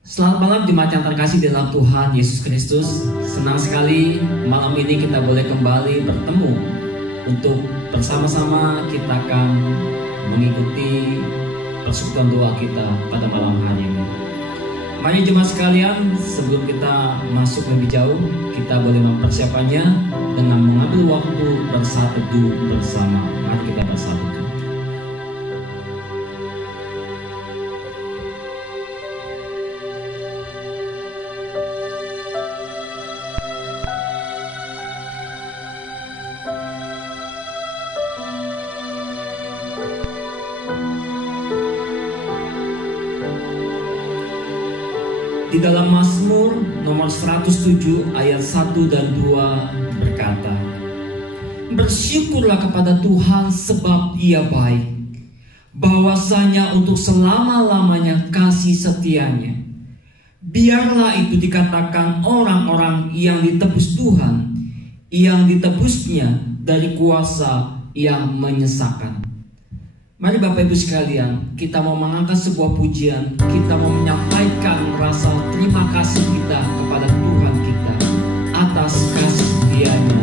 Selamat malam jemaat yang terkasih dalam Tuhan Yesus Kristus. Senang sekali malam ini kita boleh kembali bertemu untuk bersama-sama kita akan mengikuti persekutuan doa kita pada malam hari ini. Mari jemaat sekalian, sebelum kita masuk lebih jauh, kita boleh mempersiapkannya dengan mengambil waktu bersatu bersama. Mari kita bersatu. Di dalam Mazmur nomor 107 ayat 1 dan 2 berkata, "Bersyukurlah kepada Tuhan sebab Ia baik, bahwasanya untuk selama-lamanya kasih setianya. Biarlah itu dikatakan orang-orang yang ditebus Tuhan, yang ditebusnya dari kuasa yang menyesakan." Mari Bapak Ibu sekalian, kita mau mengangkat sebuah pujian, kita mau menyampaikan rasa terima kasih kita kepada Tuhan kita atas kasih setianya.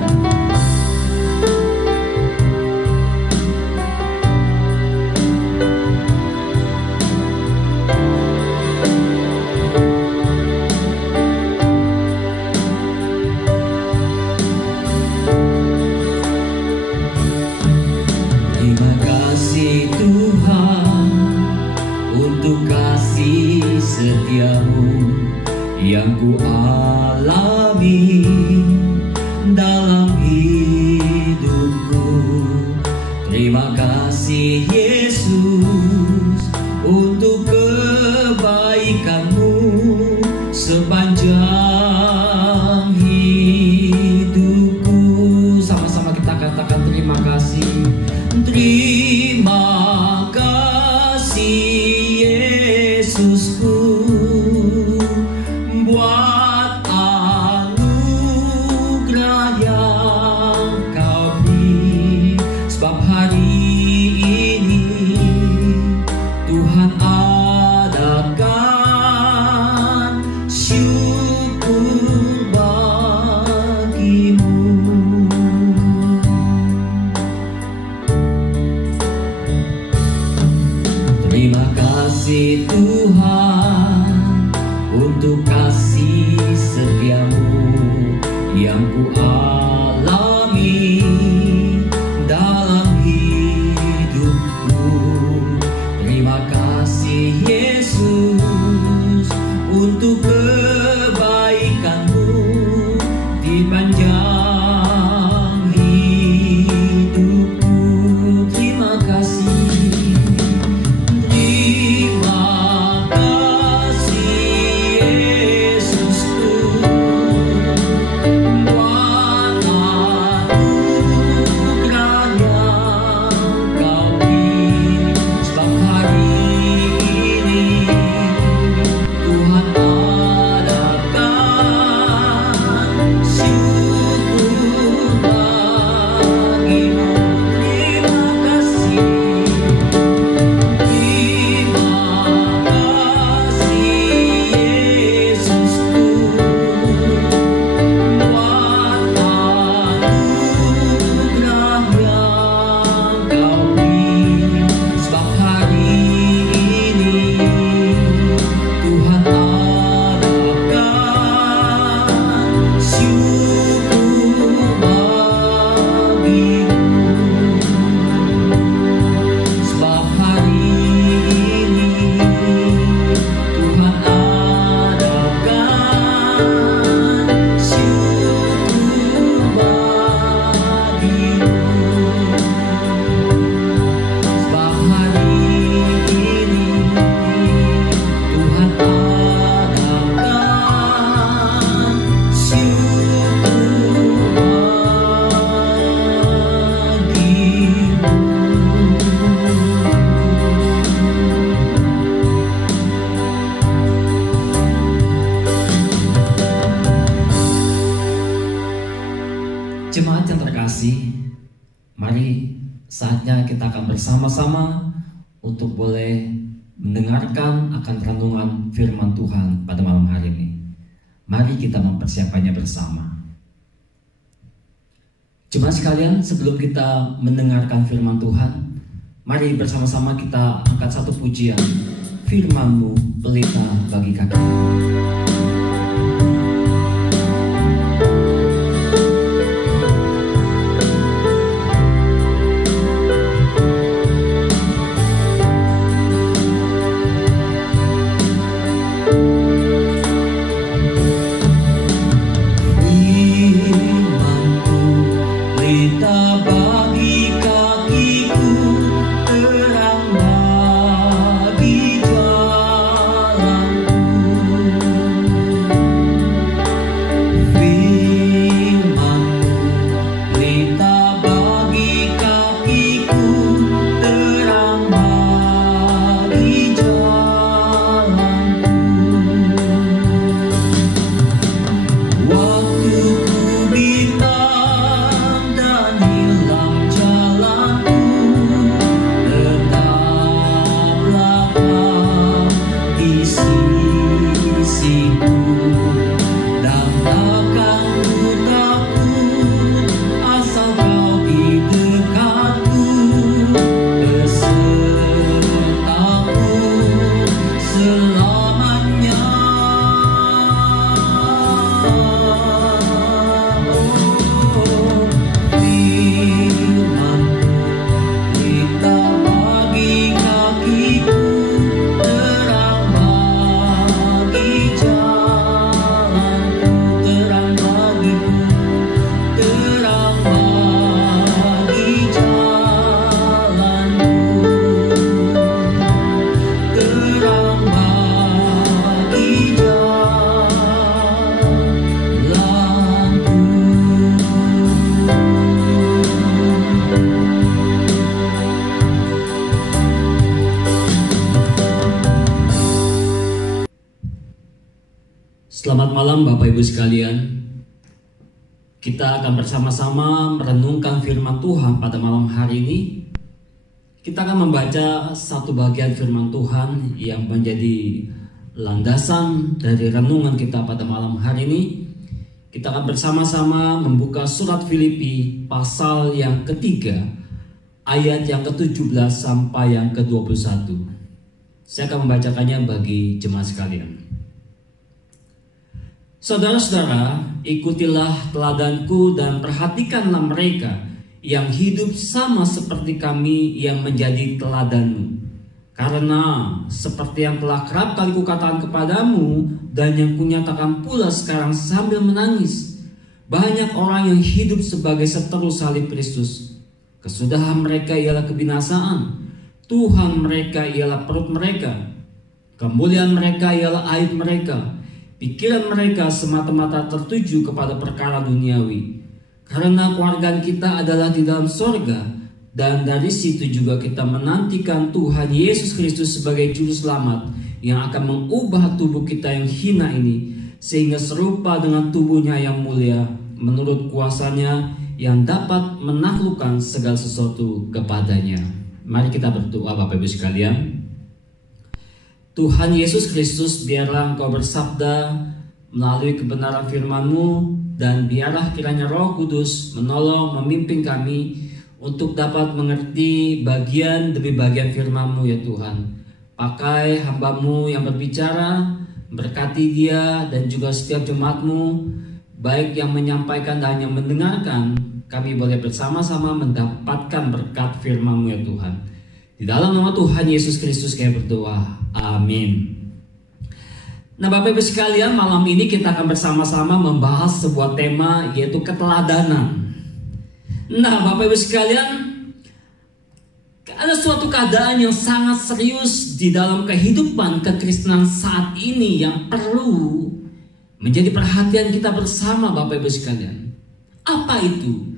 Setiamu yang ku alami dalam hidupku. Terima kasih Yesus untuk kebaikanmu sepanjang hidupku. Sama-sama kita katakan terima kasih. Terima kasih Yesusku buat anugerah yang Kau beri, sebab hari ini Tuhan adakan syukur bagimu. Terima kasih Tuhan untuk kasih setiamu yang ku alami dalam hidupku. Terima kasih Yesus untuk kebaikanmu di panjang hidupku. Terima kasih. Jemaat yang terkasih, mari saatnya kita akan bersama-sama untuk boleh mendengarkan akan renungan firman Tuhan pada mari kita mempersiapkannya bersama. Jemaat sekalian, sebelum kita mendengarkan firman Tuhan, mari bersama-sama kita angkat satu pujian. Firman-Mu pelita bagi kaki. Selamat malam Bapak Ibu sekalian. Kita akan bersama-sama merenungkan firman Tuhan pada malam hari ini. Kita akan membaca satu bagian firman Tuhan yang menjadi landasan dari renungan kita pada malam hari ini. Kita akan bersama-sama membuka surat Filipi pasal yang ketiga, ayat yang ke-17 sampai yang ke-21. Saya akan membacakannya bagi jemaat sekalian. Saudara-saudara, ikutilah teladanku dan perhatikanlah mereka yang hidup sama seperti kami yang menjadi teladanmu. Karena seperti yang telah kerap kali kukatakan kepadamu dan yang kunyatakan pula sekarang sambil menangis, banyak orang yang hidup sebagai seteru salib Kristus. Kesudahan mereka ialah kebinasaan, Tuhan mereka ialah perut mereka, kemuliaan mereka ialah aib mereka. Pikiran mereka semata-mata tertuju kepada perkara duniawi. Karena keluarga kita adalah di dalam sorga, dan dari situ juga kita menantikan Tuhan Yesus Kristus sebagai juru selamat yang akan mengubah tubuh kita yang hina ini sehingga serupa dengan tubuhnya yang mulia menurut kuasanya yang dapat menaklukkan segala sesuatu kepadanya. Mari kita berdoa Bapak Ibu sekalian. Tuhan Yesus Kristus, biarlah Engkau bersabda melalui kebenaran firman-Mu, dan biarlah kiranya Roh Kudus menolong, memimpin kami untuk dapat mengerti bagian demi bagian firman-Mu ya Tuhan. Pakai hamba-Mu yang berbicara, berkati dia dan juga setiap jemaat-Mu, baik yang menyampaikan dan yang mendengarkan. Kami boleh bersama-sama mendapatkan berkat firman-Mu ya Tuhan. Di dalam nama Tuhan Yesus Kristus kami berdoa. Amin. Nah Bapak Ibu sekalian, malam ini kita akan bersama-sama membahas sebuah tema, yaitu keteladanan. Nah Bapak Ibu sekalian, ada suatu keadaan yang sangat serius di dalam kehidupan kekristenan saat ini yang perlu menjadi perhatian kita bersama Bapak Ibu sekalian. Apa itu?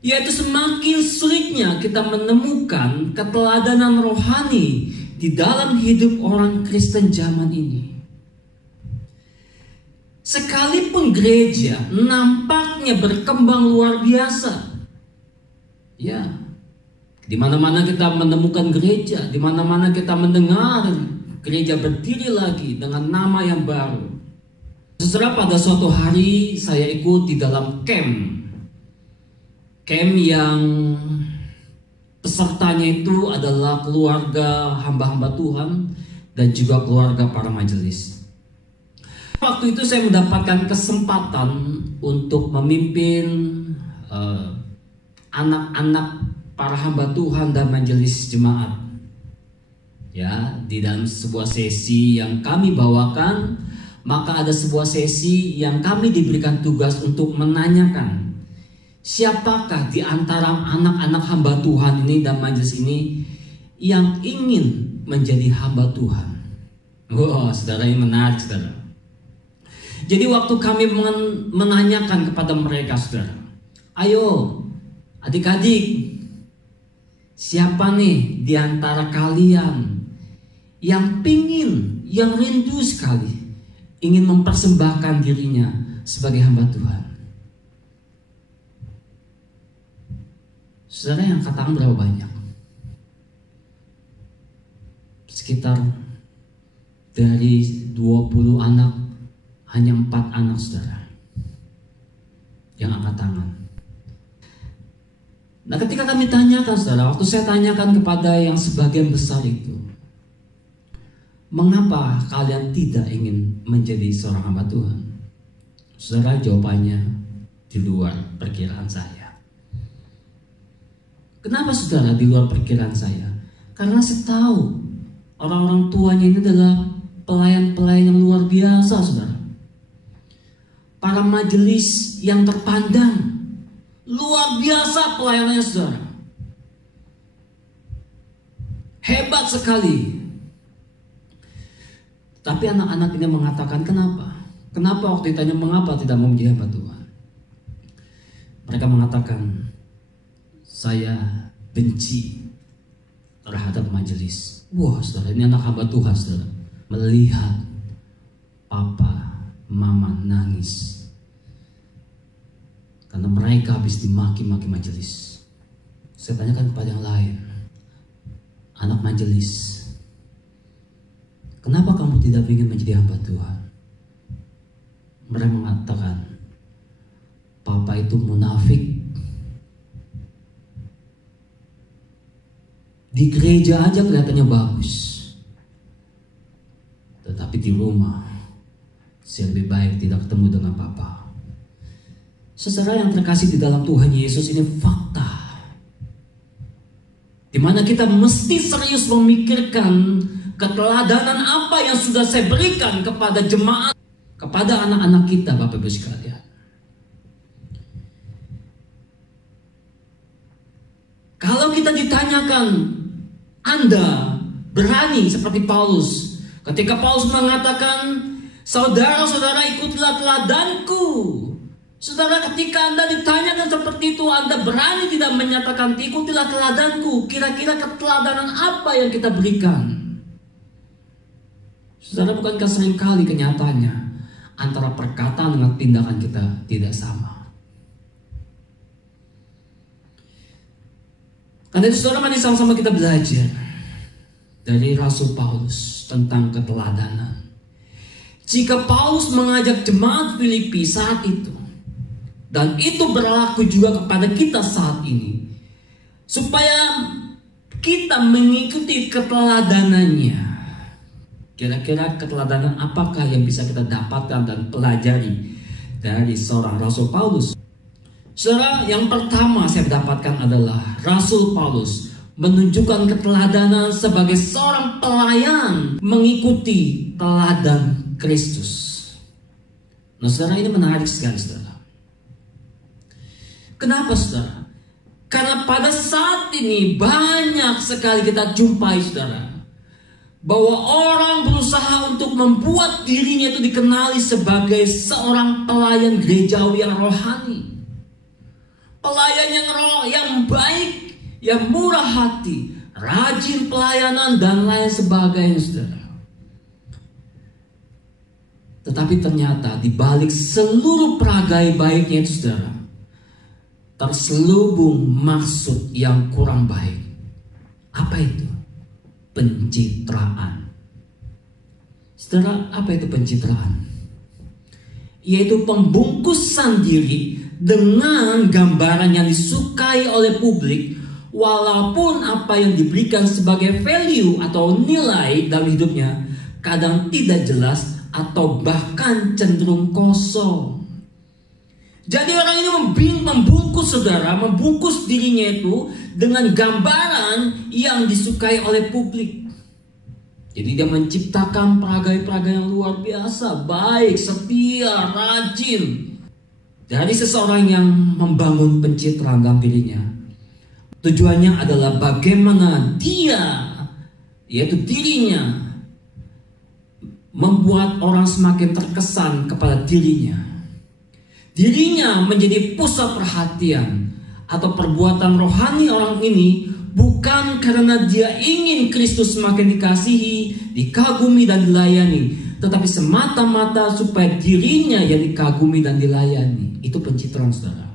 Yaitu semakin sulitnya kita menemukan keteladanan rohani di dalam hidup orang Kristen zaman ini. Sekalipun gereja nampaknya berkembang luar biasa, ya, di mana-mana kita menemukan gereja, di mana-mana kita mendengar gereja berdiri lagi dengan nama yang baru. Saudara, pada suatu hari saya ikut di dalam camp yang pesertanya itu adalah keluarga hamba-hamba Tuhan dan juga keluarga para majelis. Waktu itu saya mendapatkan kesempatan untuk memimpin anak-anak para hamba Tuhan dan majelis jemaat. Ya, di dalam sebuah sesi yang kami bawakan, maka ada sebuah sesi yang kami diberikan tugas untuk menanyakan, siapakah di antara anak-anak hamba Tuhan ini dan majelis ini yang ingin menjadi hamba Tuhan? Wah, saudara, ini menarik, saudara. Jadi waktu kami menanyakan kepada mereka, saudara, ayo adik-adik, siapa nih di antara kalian yang pingin, yang rindu sekali ingin mempersembahkan dirinya sebagai hamba Tuhan? Saudara, yang katakan berapa banyak? Sekitar dari 20 anak, hanya 4 anak, saudara, yang angkat tangan. Nah, ketika kami tanyakan, saudara, waktu saya tanyakan kepada yang sebagian besar itu, mengapa kalian tidak ingin menjadi seorang hamba Tuhan? Saudara, jawabannya di luar perkiraan saya. Kenapa, saudara, di luar perkiraan saya? Karena saya tahu orang-orang tuanya ini adalah pelayan-pelayan yang luar biasa, saudara. Para majelis yang terpandang, luar biasa pelayanannya, saudara. Hebat sekali. Tapi anak-anak ini mengatakan, kenapa? Kenapa waktu ditanya mengapa tidak mau menjadi hamba Tuhan? Mereka mengatakan, saya benci terhadap majelis. Wah, saudara, ini anak hamba Tuhan, saudara. Melihat papa, mama nangis karena mereka habis dimaki-maki majelis. Saya tanyakan kepada yang lain, anak majelis, kenapa kamu tidak ingin menjadi hamba Tuhan? Mereka mengatakan, papa itu munafik. Di gereja aja kelihatannya bagus, tetapi di rumah saya lebih baik tidak ketemu dengan papa. Saudara yang terkasih di dalam Tuhan Yesus, ini fakta di mana kita mesti serius memikirkan keteladanan apa yang sudah saya berikan kepada jemaat, kepada anak-anak kita, Bapak Ibu sekalian. Kalau kita ditanyakan, Anda berani seperti Paulus ketika Paulus mengatakan, saudara-saudara, ikutlah teladanku. Saudara, ketika Anda ditanyakan seperti itu, Anda berani tidak menyatakan ikutilah teladanku? Kira-kira keteladanan apa yang kita berikan? Saudara, bukankah seringkali kenyataannya antara perkataan dengan tindakan kita tidak sama? Karena itu, saudara, mari sama-sama kita belajar dari Rasul Paulus tentang keteladanan. Jika Paulus mengajak jemaat Filipi saat itu, dan itu berlaku juga kepada kita saat ini, supaya kita mengikuti keteladanannya. Kira-kira keteladanan apakah yang bisa kita dapatkan dan pelajari dari seorang Rasul Paulus? Saudara, yang pertama saya dapatkan adalah Rasul Paulus menunjukkan keteladanan sebagai seorang pelayan mengikuti teladan Kristus. Nah, saudara, ini menarik sekali, saudara. Kenapa, saudara? Karena pada saat ini banyak sekali kita jumpai, saudara, bahwa orang berusaha untuk membuat dirinya itu dikenali sebagai seorang pelayan gerejawi yang rohani. Pelayan yang baik, yang murah hati, rajin pelayanan dan lain sebagainya, saudara. Tetapi ternyata di balik seluruh peragai baiknya itu, saudara, terselubung maksud yang kurang baik. Apa itu? Pencitraan. Saudara, apa itu pencitraan? yaitu pembungkusan diri dengan gambaran yang disukai oleh publik, walaupun apa yang diberikan sebagai value atau nilai dalam hidupnya kadang tidak jelas atau bahkan cenderung kosong. Jadi orang ini membungkus saudara, membungkus dirinya itu dengan gambaran yang disukai oleh publik. Jadi dia menciptakan peragai-peragai yang luar biasa, baik, setia, rajin. Dari seseorang yang membangun pencitraan dalam dirinya. Tujuannya adalah bagaimana dia, yaitu dirinya, membuat orang semakin terkesan kepada dirinya. Dirinya menjadi pusat perhatian atau perbuatan rohani orang ini bukan karena dia ingin Kristus semakin dikasihi, dikagumi dan dilayani, tetapi semata-mata supaya dirinya yang dikagumi dan dilayani. Itu pencitraan saudara.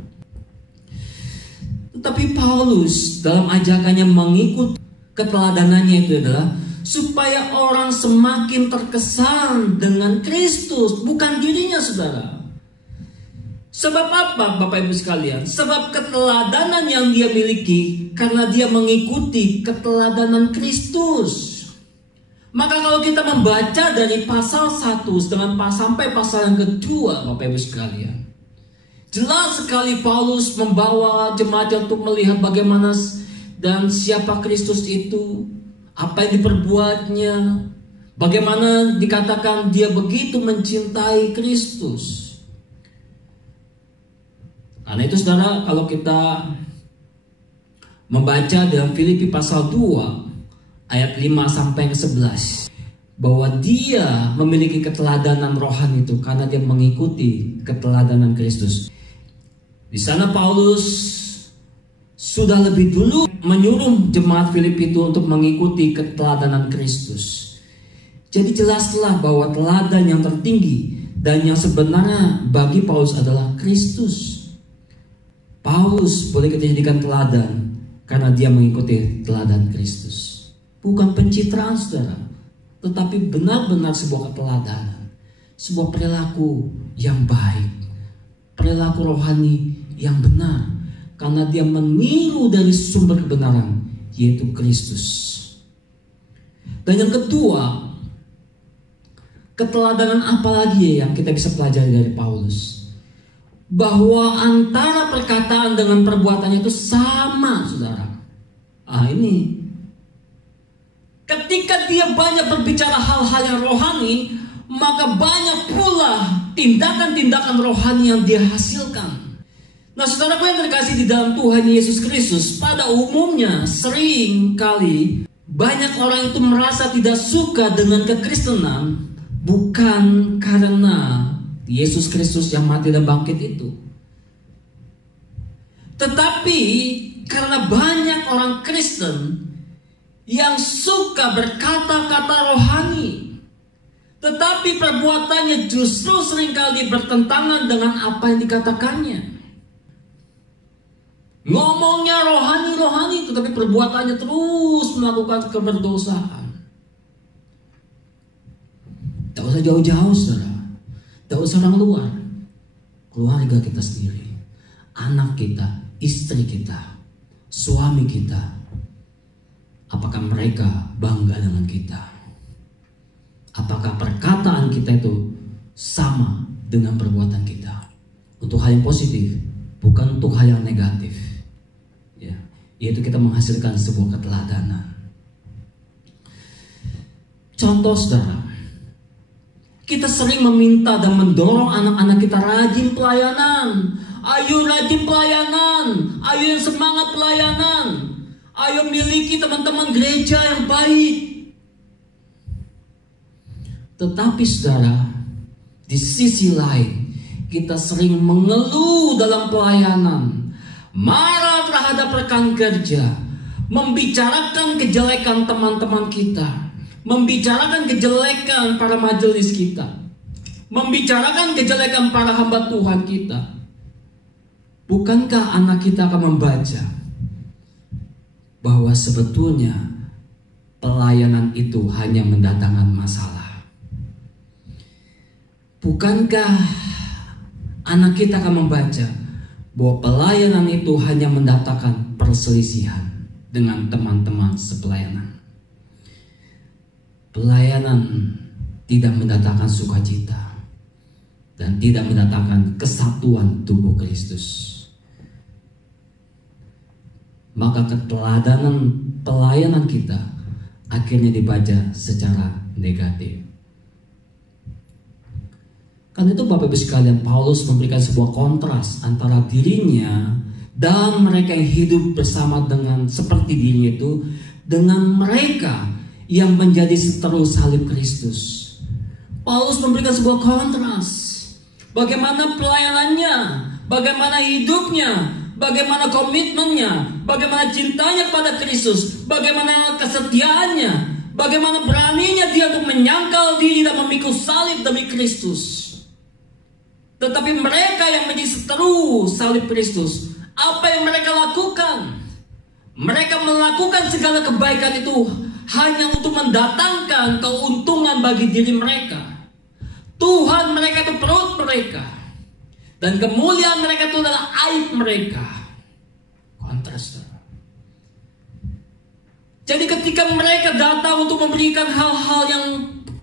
Tetapi Paulus dalam ajakannya mengikut keteladanannya itu adalah supaya orang semakin terkesan dengan Kristus, bukan dirinya saudara. Sebab apa Bapak Ibu sekalian? Sebab keteladanan yang dia miliki karena dia mengikuti keteladanan Kristus. Maka kalau kita membaca dari pasal 1 sampai pasal yang kedua Bapak Ibu sekalian, jelas sekali Paulus membawa jemaat untuk melihat bagaimana dan siapa Kristus itu, apa yang diperbuatnya, bagaimana dikatakan dia begitu mencintai Kristus. Karena itu saudara, kalau kita membaca dalam Filipi pasal 2 ayat 5 sampai ke 11, bahwa dia memiliki keteladanan rohani itu karena dia mengikuti keteladanan Kristus. Di sana Paulus sudah lebih dulu menyuruh jemaat Filipi itu untuk mengikuti keteladanan Kristus. Jadi jelaslah bahwa teladan yang tertinggi dan yang sebenarnya bagi Paulus adalah Kristus. Paulus boleh kita jadikan teladan karena dia mengikuti teladan Kristus. Bukan pencitraan saudara, tetapi benar-benar sebuah keteladanan, sebuah perilaku yang baik, perilaku rohani yang benar, karena dia meniru dari sumber kebenaran, yaitu Kristus. Dan yang kedua, keteladanan apa lagi yang kita bisa pelajari dari Paulus? Bahwa antara perkataan dengan perbuatannya itu sama, saudara. Ini ketika dia banyak berbicara hal-hal yang rohani, maka banyak pula tindakan-tindakan rohani yang dia hasilkan. Nah, saudaraku yang terkasih di dalam Tuhan Yesus Kristus, pada umumnya sering kali banyak orang itu merasa tidak suka dengan kekristenan bukan karena Yesus Kristus yang mati dan bangkit itu, tetapi karena banyak orang Kristen yang suka berkata-kata rohani, tetapi perbuatannya justru seringkali bertentangan dengan apa yang dikatakannya. Ngomongnya rohani, tetapi perbuatannya terus melakukan keberdosaan. Tak usah jauh-jauh saudara. Tak usah orang luar, keluarga kita sendiri, anak kita, istri kita, suami kita. Apakah mereka bangga dengan kita? Apakah perkataan kita itu sama dengan perbuatan kita? Untuk hal yang positif, bukan untuk hal yang negatif. Ya, yaitu kita menghasilkan sebuah keteladanan. Contoh saudara, kita sering meminta dan mendorong anak-anak kita rajin pelayanan. Ayo rajin pelayanan. Ayo yang semangat pelayanan. Ayo miliki teman-teman gereja yang baik. Tetapi saudara, di sisi lain kita sering mengeluh dalam pelayanan, marah terhadap rekan kerja, membicarakan kejelekan teman-teman kita, membicarakan kejelekan para majelis kita, membicarakan kejelekan para hamba Tuhan kita. Bukankah anak kita akan membaca bahwa sebetulnya pelayanan itu hanya mendatangkan masalah? Bukankah anak kita akan membaca bahwa pelayanan itu hanya mendatangkan perselisihan dengan teman-teman sepelayanan. Pelayanan tidak mendatangkan sukacita dan tidak mendatangkan kesatuan tubuh Kristus. Maka keteladanan pelayanan kita akhirnya dibaca secara negatif. Karena itu Bapak Ibu sekalian, Paulus memberikan sebuah kontras antara dirinya dan mereka yang hidup bersama dengan seperti dirinya itu dengan mereka yang menjadi seteru salib Kristus. Paulus memberikan sebuah kontras. Bagaimana pelayanannya, bagaimana hidupnya, bagaimana komitmennya, bagaimana cintanya kepada Kristus, bagaimana kesetiaannya, bagaimana beraninya dia untuk menyangkal diri dan memikul salib demi Kristus. Tetapi mereka yang menjadi seteru salib Kristus, apa yang mereka lakukan? Mereka melakukan segala kebaikan itu hanya untuk mendatangkan keuntungan bagi diri mereka. Tuhan mereka itu perut mereka, dan kemuliaan mereka itu adalah aib mereka. Kontras. Jadi ketika mereka datang untuk memberikan hal-hal yang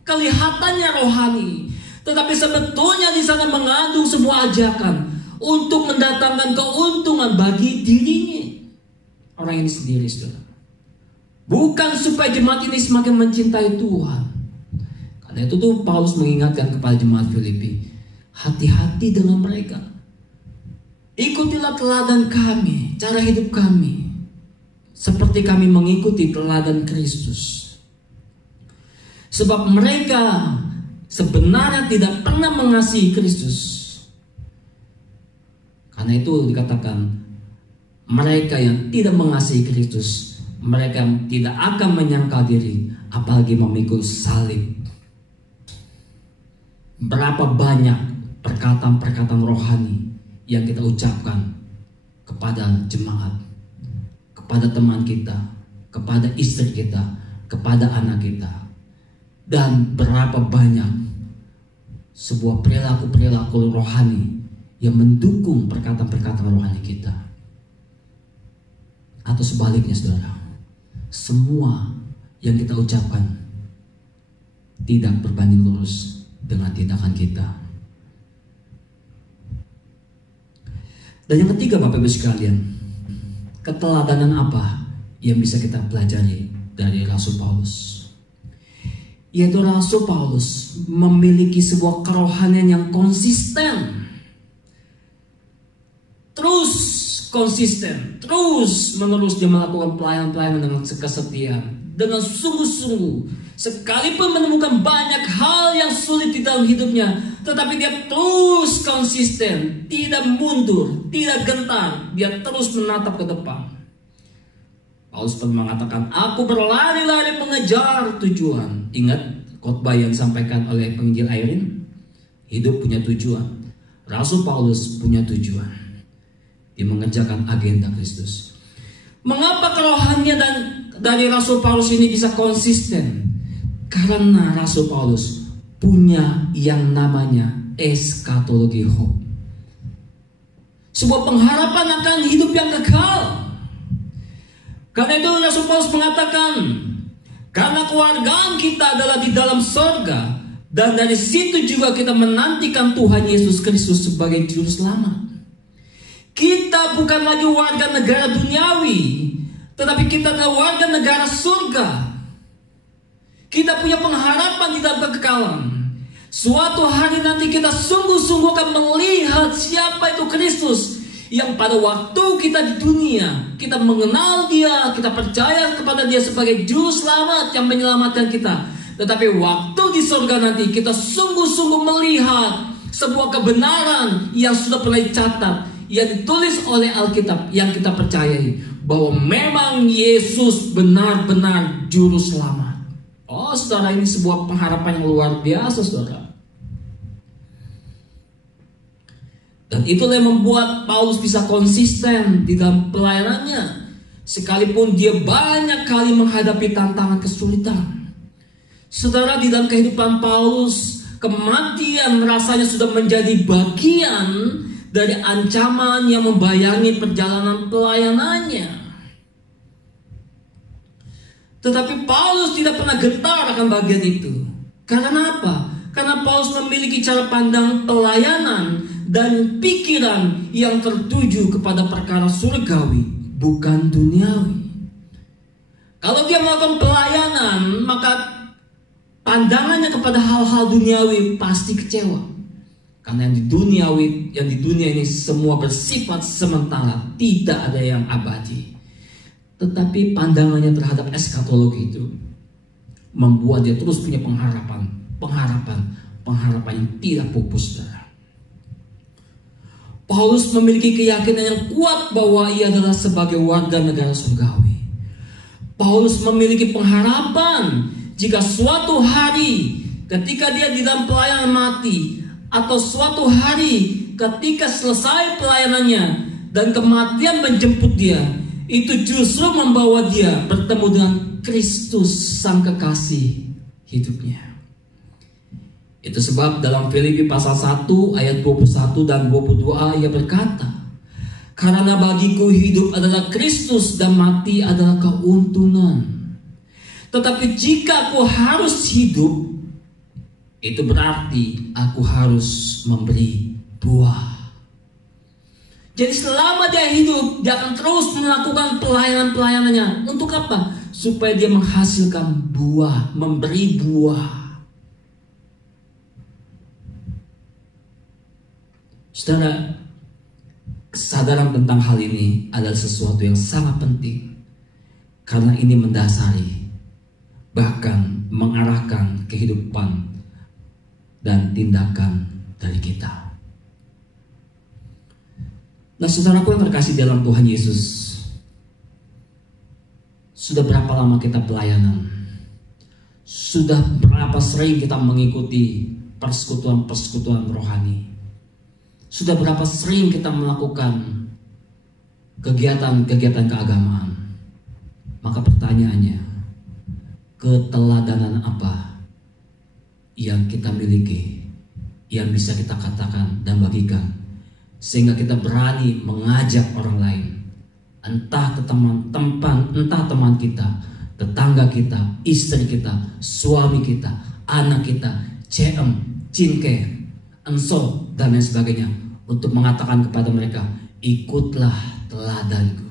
kelihatannya rohani, tetapi sebetulnya di sana mengandung sebuah ajakan untuk mendatangkan keuntungan bagi dirinya, orang ini sendiri, saudara. Bukan supaya jemaat ini semakin mencintai Tuhan. Karena itu tuh Paulus mengingatkan kepada jemaat Filipi, hati-hati dengan mereka. Ikutilah teladan kami, cara hidup kami, seperti kami mengikuti teladan Kristus. Sebab mereka sebenarnya tidak pernah mengasihi Kristus. Karena itu dikatakan, mereka yang tidak mengasihi Kristus, mereka tidak akan menyangkal diri, apalagi memikul salib. Berapa banyak perkataan-perkataan rohani yang kita ucapkan kepada jemaat, kepada teman kita, kepada istri kita, kepada anak kita. Dan berapa banyak sebuah perilaku-perilaku rohani yang mendukung perkataan-perkataan rohani kita. Atau sebaliknya, saudara, semua yang kita ucapkan tidak berbanding lurus dengan tindakan kita. Dan yang ketiga, Bapak Ibu sekalian, keteladanan apa yang bisa kita pelajari dari Rasul Paulus? Yaitu Rasul Paulus memiliki sebuah kerohanian yang konsisten. Terus konsisten, terus menerus dia melakukan pelayanan-pelayanan dengan kesetiaan, dengan sungguh-sungguh. Sekalipun menemukan banyak hal yang sulit di dalam hidupnya, tetapi dia terus konsisten, tidak mundur, tidak gentar, dia terus menatap ke depan. Paulus pernah mengatakan, aku berlari-lari mengejar tujuan. Ingat khotbah yang disampaikan oleh penginjil Irene? Hidup punya tujuan. Rasul Paulus punya tujuan. Dia mengerjakan agenda Kristus. Mengapa kerohanian dari Rasul Paulus ini bisa konsisten? Karena Rasul Paulus punya yang namanya eskatologi hope. Sebuah pengharapan akan hidup yang kekal. Karena itu Rasul Paulus mengatakan, karena kewargaan kita adalah di dalam sorga, dan dari situ juga kita menantikan Tuhan Yesus Kristus sebagai juru selamat. Kita bukan lagi warga negara duniawi, tetapi kita adalah warga negara surga. Kita punya pengharapan di dalam kekekalan. Suatu hari nanti kita sungguh-sungguh akan melihat siapa itu Kristus, yang pada waktu kita di dunia, kita mengenal dia, kita percaya kepada dia sebagai juru selamat yang menyelamatkan kita. Tetapi waktu di surga nanti, kita sungguh-sungguh melihat sebuah kebenaran yang sudah pernah dicatat, yang ditulis oleh Alkitab, yang kita percayai, bahwa memang Yesus benar-benar juru selamat. Oh saudara, ini sebuah pengharapan yang luar biasa, saudara. Dan itulah yang membuat Paulus bisa konsisten di dalam pelayanannya, sekalipun dia banyak kali menghadapi tantangan kesulitan. Saudara, di dalam kehidupan Paulus, Kematian rasanya sudah menjadi bagian dari ancaman yang membayangi perjalanan pelayanannya. Tetapi Paulus tidak pernah getar akan bagian itu. Karena apa? Karena Paulus memiliki cara pandang pelayanan dan pikiran yang tertuju kepada perkara surgawi, bukan duniawi. Kalau dia melakukan pelayanan, maka pandangannya kepada hal-hal duniawi pasti kecewa. Karena yang di dunia ini semua bersifat sementara, tidak ada yang abadi. Tetapi pandangannya terhadap eskatologi itu membuat dia terus punya pengharapan yang tidak pupus. Paulus memiliki keyakinan yang kuat bahwa ia adalah sebagai warga negara surgawi. Paulus memiliki pengharapan jika suatu hari ketika dia di dalam pelayanan mati, atau suatu hari ketika selesai pelayanannya dan kematian menjemput dia, itu justru membawa dia bertemu dengan Kristus sang kekasih hidupnya. Itu sebab dalam Filipi pasal 1 ayat 21 dan 22 ia berkata, "Karena bagiku hidup adalah Kristus dan mati adalah keuntungan. Tetapi jika aku harus hidup, itu berarti aku harus memberi buah." Jadi selama dia hidup, dia akan terus melakukan pelayanannya. Untuk apa? Supaya dia menghasilkan buah, memberi buah. Saudara, kesadaran tentang hal ini adalah sesuatu yang sangat penting. Karena ini mendasari, bahkan mengarahkan kehidupan dan tindakan dari kita. Nah, saudaraku yang terkasih dalam Tuhan Yesus, sudah berapa lama kita pelayanan? Sudah berapa sering kita mengikuti persekutuan-persekutuan rohani? Sudah berapa sering kita melakukan kegiatan-kegiatan keagamaan? Maka pertanyaannya, keteladanan apa yang kita miliki, yang bisa kita katakan dan bagikan, sehingga kita berani mengajak orang lain, entah teman kita, tetangga kita, istri kita, suami kita, anak kita, CM, cinke, enso, dan lain sebagainya, untuk mengatakan kepada mereka, ikutlah teladanku.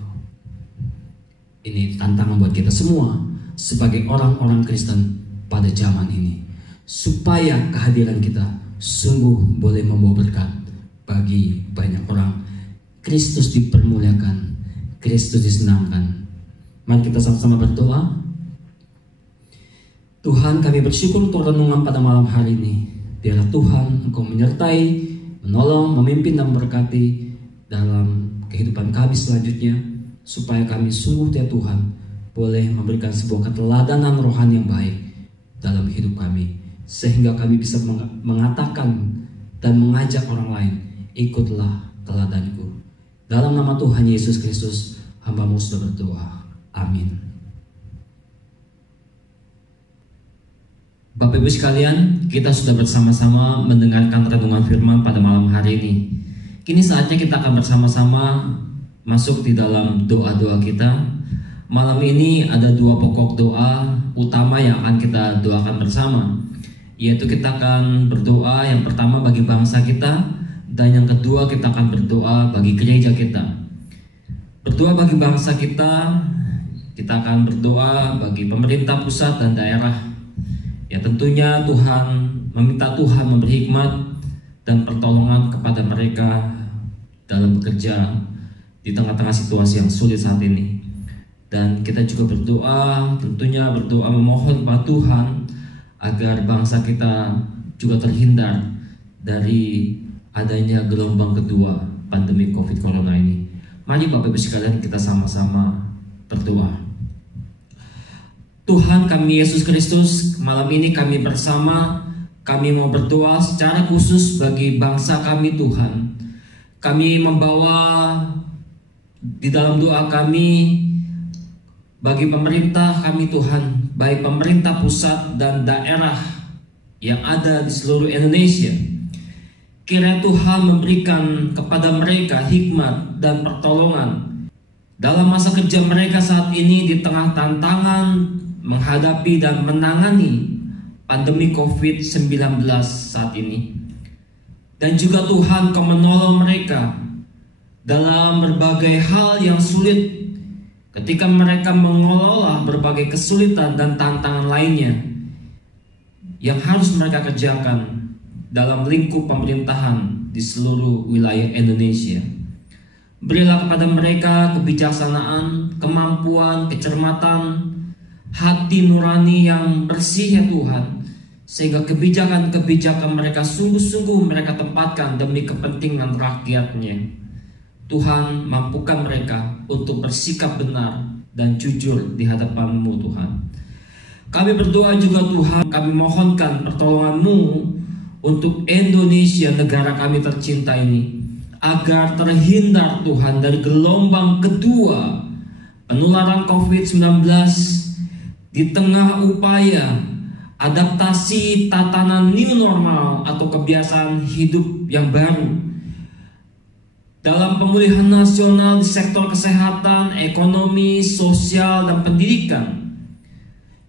Ini tantangan buat kita semua sebagai orang-orang Kristen pada zaman ini, supaya kehadiran kita sungguh boleh membawa berkat bagi banyak orang. Kristus dipermuliakan, Kristus disenangkan. Mari kita sama-sama berdoa. Tuhan, kami bersyukur untuk renungan pada malam hari ini. Biarlah Tuhan Engkau menyertai, menolong, memimpin dan memberkati dalam kehidupan kami selanjutnya, supaya kami sungguh ya Tuhan boleh memberikan sebuah keteladanan rohani yang baik dalam hidup kami, sehingga kami bisa mengatakan dan mengajak orang lain, ikutlah teladanku. Dalam nama Tuhan Yesus Kristus, hamba-Mu sudah berdoa. Amin. Bapak Ibu sekalian, kita sudah bersama-sama mendengarkan renungan firman pada malam hari ini. Kini saatnya kita akan bersama-sama masuk di dalam doa-doa kita. Malam ini ada dua pokok doa utama yang akan kita doakan bersama, yaitu kita akan berdoa yang pertama bagi bangsa kita, dan yang kedua kita akan berdoa bagi gereja kita. Berdoa bagi bangsa kita akan berdoa bagi pemerintah pusat dan daerah. Ya, tentunya meminta Tuhan memberi hikmat dan pertolongan kepada mereka dalam bekerja di tengah-tengah situasi yang sulit saat ini. Dan kita juga tentunya berdoa memohon kepada Tuhan agar bangsa kita juga terhindar dari adanya gelombang kedua pandemi COVID Corona ini. Mari Bapak Ibu sekalian kita sama-sama berdoa. Tuhan kami Yesus Kristus, malam ini kami mau berdoa secara khusus bagi bangsa kami Tuhan. Kami membawa di dalam doa kami bagi pemerintah kami Tuhan, baik pemerintah pusat dan daerah yang ada di seluruh Indonesia. Kiranya Tuhan memberikan kepada mereka hikmat dan pertolongan dalam masa kerja mereka saat ini di tengah tantangan menghadapi dan menangani pandemi COVID-19 saat ini. Dan juga Tuhan Kau menolong mereka dalam berbagai hal yang sulit ketika mereka mengelola berbagai kesulitan dan tantangan lainnya yang harus mereka kerjakan dalam lingkup pemerintahan di seluruh wilayah Indonesia. Berilah kepada mereka kebijaksanaan, kemampuan, kecermatan, hati nurani yang bersih ya Tuhan, sehingga kebijakan-kebijakan mereka sungguh-sungguh mereka tempatkan demi kepentingan rakyatnya. Tuhan, mampukan mereka untuk bersikap benar dan jujur di hadapan-Mu Tuhan. Kami berdoa juga Tuhan, kami mohonkan pertolongan-Mu untuk Indonesia, negara kami tercinta ini, agar terhindar Tuhan dari gelombang kedua penularan COVID-19 di tengah upaya adaptasi tatanan new normal atau kebiasaan hidup yang baru. Dalam pemulihan nasional di sektor kesehatan, ekonomi, sosial, dan pendidikan.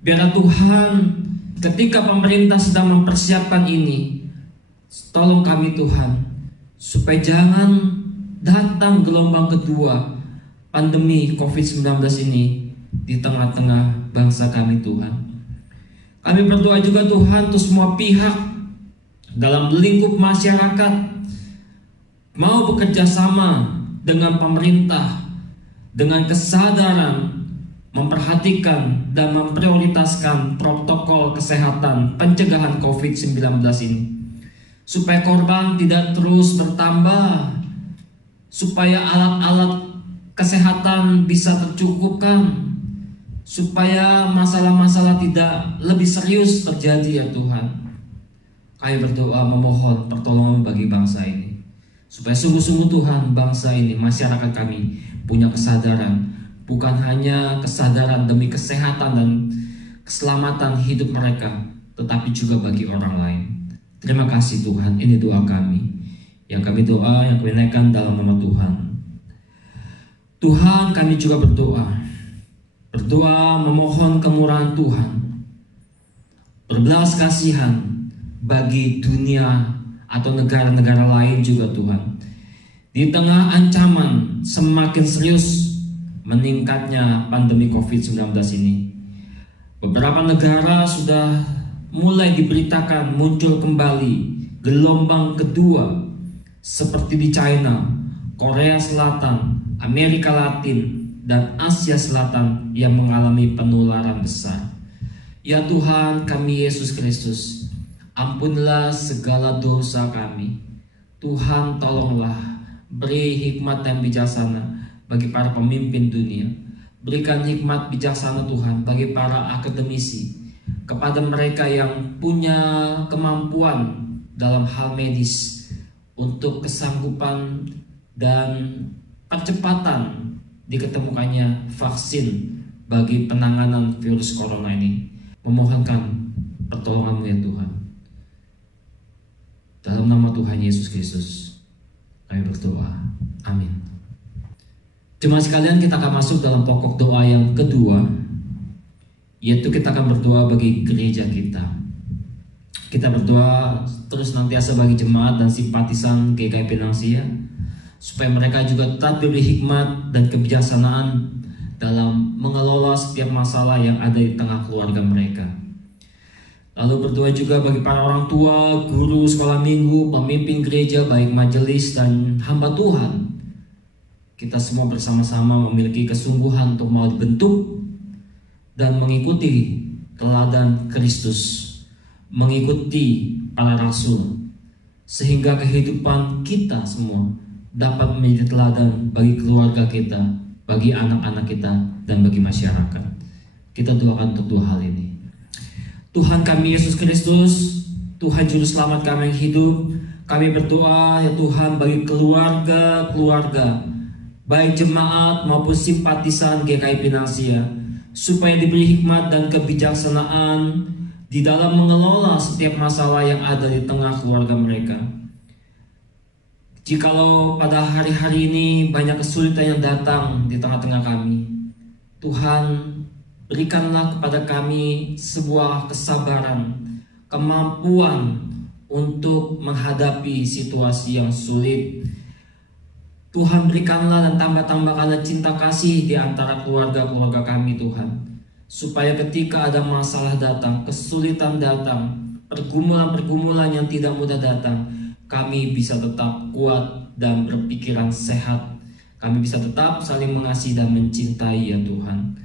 Biarlah Tuhan, ketika pemerintah sedang mempersiapkan ini, tolong kami Tuhan, supaya jangan datang gelombang kedua pandemi COVID-19 ini di tengah-tengah bangsa kami Tuhan. Kami berdoa juga Tuhan untuk semua pihak dalam lingkup masyarakat mau bekerja sama dengan pemerintah dengan kesadaran memperhatikan dan memprioritaskan protokol kesehatan pencegahan COVID-19 ini, supaya korban tidak terus bertambah, supaya alat-alat kesehatan bisa tercukupkan, supaya masalah-masalah tidak lebih serius terjadi ya Tuhan. Kami berdoa memohon pertolongan bagi bangsa ini, supaya sungguh-sungguh Tuhan bangsa ini, masyarakat kami punya kesadaran, bukan hanya kesadaran demi kesehatan dan keselamatan hidup mereka, tetapi juga bagi orang lain. Terima kasih Tuhan, ini doa kami yang kami naikkan dalam nama Tuhan. Tuhan, kami juga berdoa memohon kemurahan Tuhan, berbelas kasihan bagi dunia atau negara-negara lain juga Tuhan. Di tengah ancaman semakin serius meningkatnya pandemi COVID-19 ini, beberapa negara sudah mulai diberitakan muncul kembali gelombang kedua, seperti di China, Korea Selatan, Amerika Latin, dan Asia Selatan yang mengalami penularan besar. Ya Tuhan kami Yesus Kristus, ampunilah segala dosa kami. Tuhan tolonglah, beri hikmat dan bijaksana bagi para pemimpin dunia. Berikan hikmat bijaksana Tuhan bagi para akademisi, kepada mereka yang punya kemampuan dalam hal medis untuk kesanggupan dan percepatan diketemukannya vaksin bagi penanganan virus corona ini. Memohonkan pertolongan-Mu ya Tuhan. Dalam nama Tuhan Yesus Kristus kami berdoa. Amin. Jemaat sekalian, kita akan masuk dalam pokok doa yang kedua, yaitu kita akan berdoa bagi gereja kita. Kita berdoa terus nantiasa bagi jemaat dan simpatisan GKI Pinang Sia, supaya mereka juga tetap diberi hikmat dan kebijaksanaan dalam mengelola setiap masalah yang ada di tengah keluarga mereka. Lalu berdoa juga bagi para orang tua, guru sekolah minggu, pemimpin gereja, baik majelis dan hamba Tuhan. Kita semua bersama-sama memiliki kesungguhan untuk mau dibentuk dan mengikuti teladan Kristus, mengikuti para rasul, sehingga kehidupan kita semua dapat menjadi teladan bagi keluarga kita, bagi anak-anak kita, dan bagi masyarakat. Kita doakan untuk dua hal ini. Tuhan kami Yesus Kristus, Tuhan Juru Selamat kami yang hidup, kami berdoa ya Tuhan bagi keluarga-keluarga, baik jemaat maupun simpatisan GKI Pinang Sia, supaya diberi hikmat dan kebijaksanaan di dalam mengelola setiap masalah yang ada di tengah keluarga mereka. Jikalau pada hari-hari ini banyak kesulitan yang datang di tengah-tengah kami, Tuhan, berikanlah kepada kami sebuah kesabaran, kemampuan untuk menghadapi situasi yang sulit. Tuhan, berikanlah dan tambah-tambahkanlah cinta kasih di antara keluarga-keluarga kami, Tuhan. Supaya ketika ada masalah datang, kesulitan datang, pergumulan-pergumulan yang tidak mudah datang, kami bisa tetap kuat dan berpikiran sehat. Kami bisa tetap saling mengasihi dan mencintai, ya Tuhan.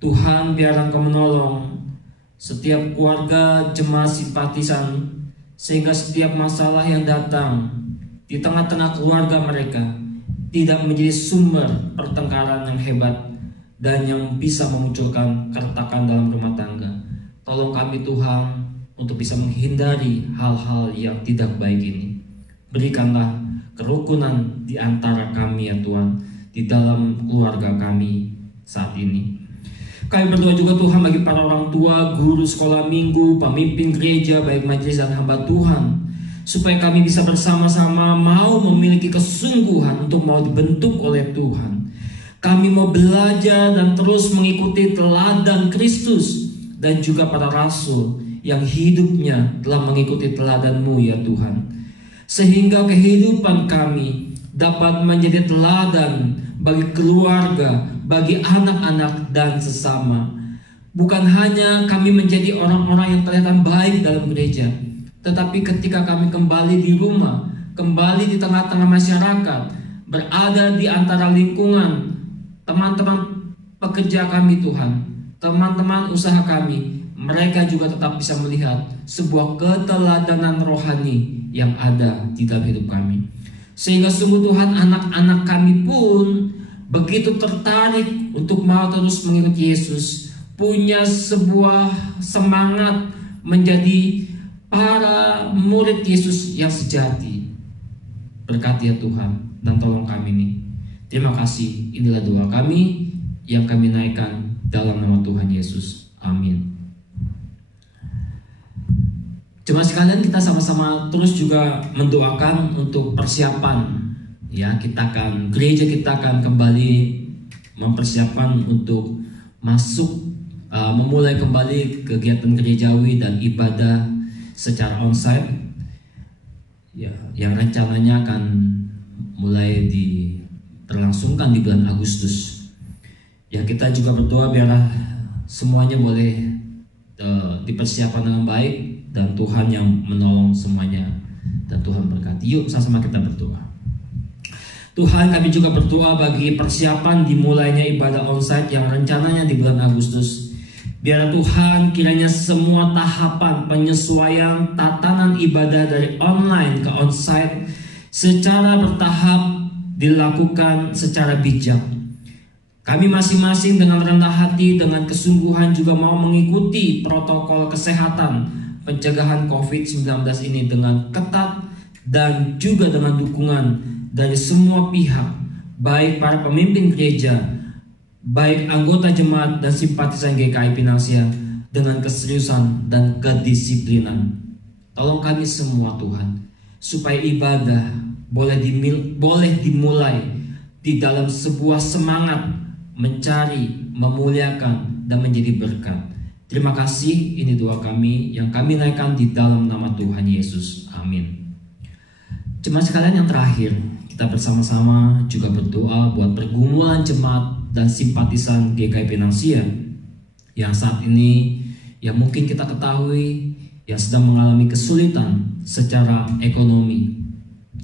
Tuhan, biarlah Engkau menolong setiap keluarga jemaat simpatisan, sehingga setiap masalah yang datang di tengah-tengah keluarga mereka tidak menjadi sumber pertengkaran yang hebat dan yang bisa memunculkan keretakan dalam rumah tangga. Tolong kami, Tuhan, untuk bisa menghindari hal-hal yang tidak baik ini. Berikanlah kerukunan di antara kami, ya Tuhan, di dalam keluarga kami saat ini. Kami berdoa juga, Tuhan, bagi para orang tua, guru sekolah minggu, pemimpin gereja, baik majelis dan hamba Tuhan, supaya kami bisa bersama-sama mau memiliki kesungguhan untuk mau dibentuk oleh Tuhan. Kami mau belajar dan terus mengikuti teladan Kristus dan juga para rasul yang hidupnya telah mengikuti teladan-Mu, ya Tuhan. Sehingga kehidupan kami dapat menjadi teladan bagi keluarga, bagi anak-anak dan sesama. Bukan hanya kami menjadi orang-orang yang kelihatan baik dalam gereja, tetapi ketika kami kembali di rumah, kembali di tengah-tengah masyarakat, berada di antara lingkungan teman-teman pekerja kami, Tuhan, teman-teman usaha kami, mereka juga tetap bisa melihat sebuah keteladanan rohani yang ada di dalam hidup kami. Sehingga sungguh Tuhan, anak-anak kami pun begitu tertarik untuk mau terus mengikuti Yesus, punya sebuah semangat menjadi para murid Yesus yang sejati. Berkati, ya Tuhan, dan tolong kami nih. Terima kasih. Inilah doa kami yang kami naikkan dalam nama Tuhan Yesus. Amin. Jemaat sekalian, kita sama-sama terus juga mendoakan untuk persiapan. Ya, gereja kita akan kembali mempersiapkan untuk masuk, memulai kembali kegiatan gerejawi dan ibadah secara onsite, ya, yang rencananya akan mulai terlangsungkan di bulan Agustus. Ya, kita juga berdoa biarlah semuanya boleh dipersiapkan dengan baik dan Tuhan yang menolong semuanya dan Tuhan berkati. Yuk sama-sama kita berdoa. Tuhan, kami juga berdoa bagi persiapan dimulainya ibadah onsite yang rencananya di bulan Agustus. Biar Tuhan, kiranya semua tahapan penyesuaian tatanan ibadah dari online ke onsite secara bertahap dilakukan secara bijak. Kami masing-masing dengan rendah hati, dengan kesungguhan juga mau mengikuti protokol kesehatan pencegahan COVID-19 ini dengan ketat dan juga dengan dukungan dari semua pihak, baik para pemimpin gereja, baik anggota jemaat dan simpatisan GKI Pinangsia, dengan keseriusan dan kedisiplinan. Tolong kami semua, Tuhan, supaya ibadah boleh dimulai di dalam sebuah semangat mencari, memuliakan, dan menjadi berkat. Terima kasih, ini doa kami yang kami naikkan di dalam nama Tuhan Yesus. Amin. Jemaat sekalian, yang terakhir, kita bersama-sama juga berdoa buat pergumulan jemaat dan simpatisan GKI Pinangsia yang saat ini yang mungkin kita ketahui yang sedang mengalami kesulitan secara ekonomi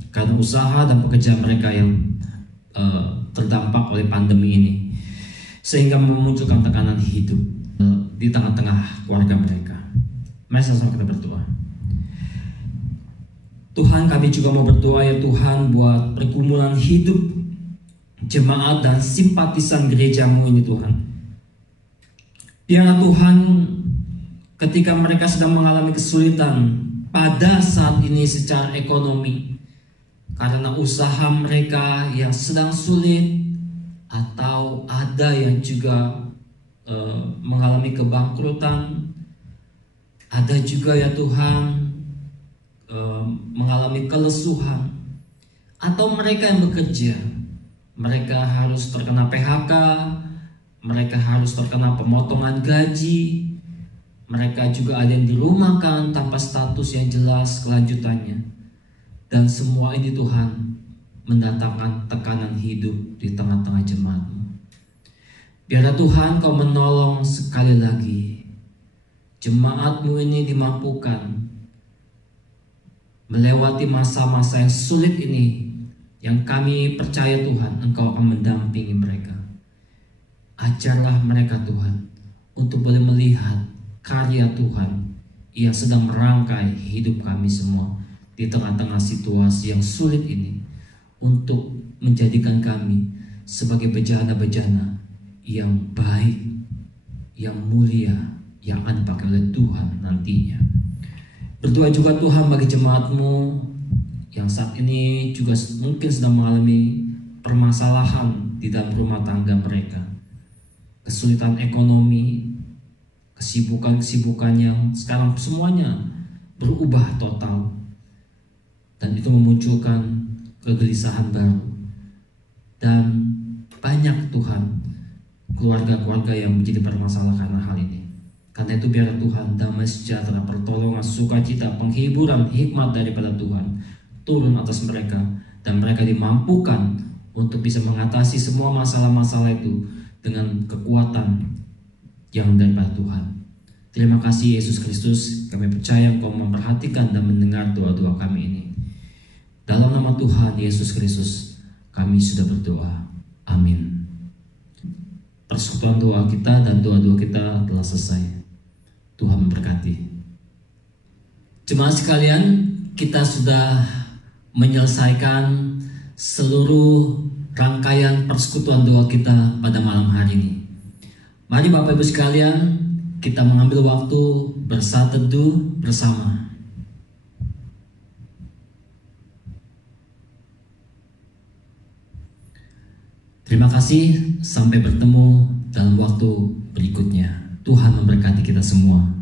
karena usaha dan pekerjaan mereka yang terdampak oleh pandemi ini, sehingga memunculkan tekanan hidup di tengah-tengah keluarga mereka. Mari sama-sama kita berdoa. Tuhan, kami juga mau berdoa, ya Tuhan, buat pergumulan hidup jemaat dan simpatisan gerejamu ini, Tuhan. Biarlah Tuhan, ketika mereka sedang mengalami kesulitan pada saat ini secara ekonomi, karena usaha mereka yang sedang sulit, atau ada yang juga mengalami kebangkrutan, Ada juga ya Tuhan mengalami kelesuhan, atau mereka yang bekerja, mereka harus terkena PHK, mereka harus terkena pemotongan gaji, mereka juga ada yang dirumahkan tanpa status yang jelas kelanjutannya. Dan semua ini Tuhan mendatangkan tekanan hidup di tengah-tengah jemaat-Mu. Biarlah Tuhan Kau menolong sekali lagi jemaat-Mu ini dimampukan melewati masa-masa yang sulit ini, yang kami percaya Tuhan Engkau akan mendampingi mereka. Ajarlah mereka Tuhan untuk boleh melihat karya Tuhan yang sedang merangkai hidup kami semua di tengah-tengah situasi yang sulit ini, untuk menjadikan kami sebagai bejana-bejana yang baik, yang mulia, yang akan dipakai oleh Tuhan nantinya. Berdoa juga Tuhan bagi jemaat-Mu yang saat ini juga mungkin sedang mengalami permasalahan di dalam rumah tangga mereka, kesulitan ekonomi, kesibukan yang sekarang semuanya berubah total, dan itu memunculkan kegelisahan baru. Dan banyak Tuhan keluarga-keluarga yang menjadi bermasalah karena hal ini. Karena itu biar Tuhan damai sejahtera, pertolongan, sukacita, penghiburan, hikmat daripada Tuhan turun atas mereka, dan mereka dimampukan untuk bisa mengatasi semua masalah-masalah itu dengan kekuatan yang daripada Tuhan. Terima kasih Yesus Kristus, kami percaya Engkau memperhatikan dan mendengar doa-doa kami ini. Dalam nama Tuhan Yesus Kristus kami sudah berdoa. Amin. Persekutuan doa kita dan doa-doa kita telah selesai. Tuhan memberkati. Jemaat sekalian, kita sudah menyelesaikan seluruh rangkaian persekutuan doa kita pada malam hari ini. Mari Bapak Ibu sekalian, kita mengambil waktu bersaat teduh bersama. Terima kasih, sampai bertemu dalam waktu berikutnya. Tuhan memberkati kita semua.